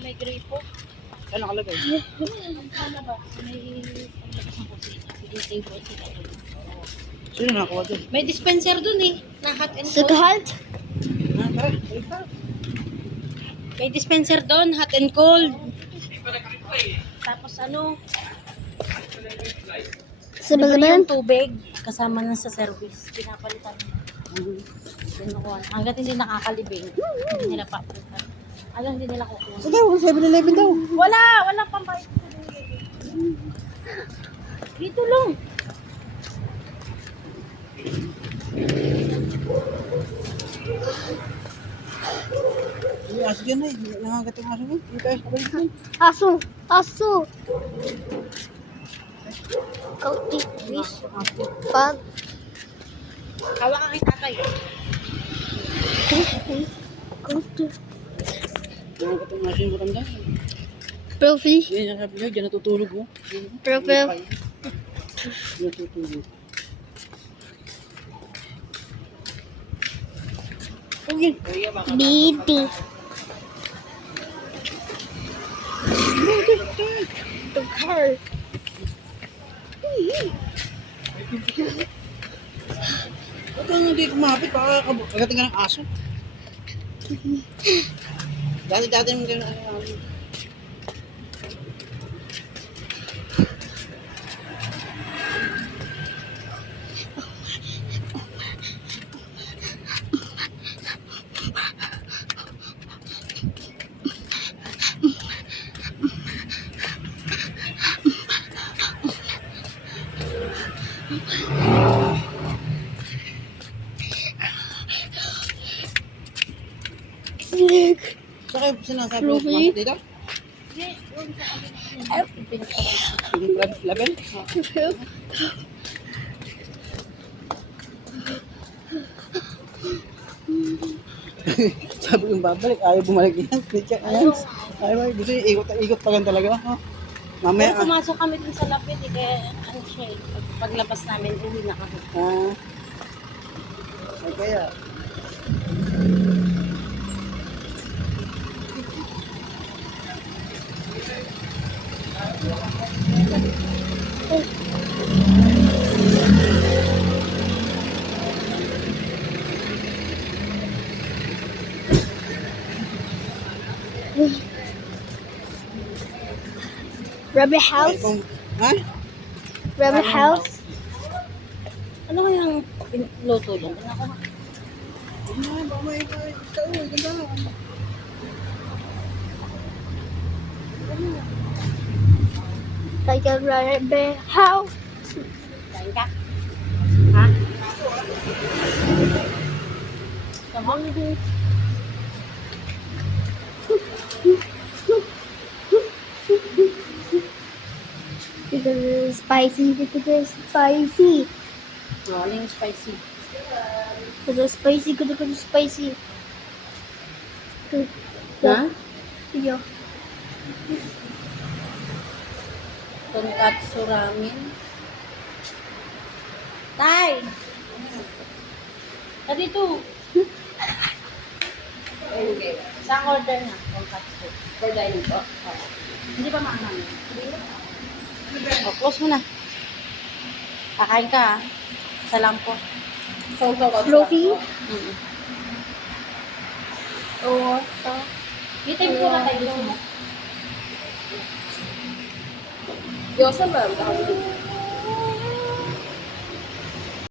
May gripo. Ano nakalagay? Ano ba? May paglakas ng kusina. Table sila doon. Sino nakakuha doon? May dispenser doon eh. Na hot and Sa cold. kahalt? Tara, balik pa. May dispenser doon, hot and cold. Tapos ano, Sa libre balaban? yung tubig. Kasama na sa service. Pinapalitan nila. Kinukuha. Hanggat hindi nakakalibing. Hindi nila papalitan. Alam, hindi nila kukuha. Sige, 7-Eleven daw. Wala pang bayad. Dito lang. Yung aso dyan eh. Nangagat yung aso mo. Hindi tayo kabalik mo. Aso! Aso! Kauti, please. Pag. Hawa ka kay tatay. Kauti. Nangagat yung aso yung matanda. Profi. Yan yung sabi niya, dyan natutulog mo. Profi. Dyan natutulog. Okay. Bibi. The car. Huwag kang hindi kumapit, baka kagating ka ng aso. Dati naman kayo na Saka sinasabi mo, Luffy? pumasok dito? Yung private level? Sabi yung babalik, ayaw bumalik yan. Ayan. Ayaw, gusto niya ikot pa gan talaga. Oh. Mamaya, Pero pumasok kami dun sa lapit eh, kaya ano siya eh. Paglabas namin, uwi na kami. Ay kaya. Rubber Ay, house. ha? Rubber house. Ano kayang luto yan? Ako, Ano, baka may ikaw, ganda. Like a rubber house. kain ka? Ha? Sama? Because spicy. Because spicy. Oh, ano yung spicy? Because spicy. Because spicy. Ha? Yeah. Tonkatsu ramen. Tay! Ah, dito. Saan order na? Tonkatsu. For dining po? Oo. Hindi pa maangang. O, close mo na. Kakain ka, ha? Sa lampo. Trophy. Oo. Dito yung pura tayo gusto mo. Yosa ma'am.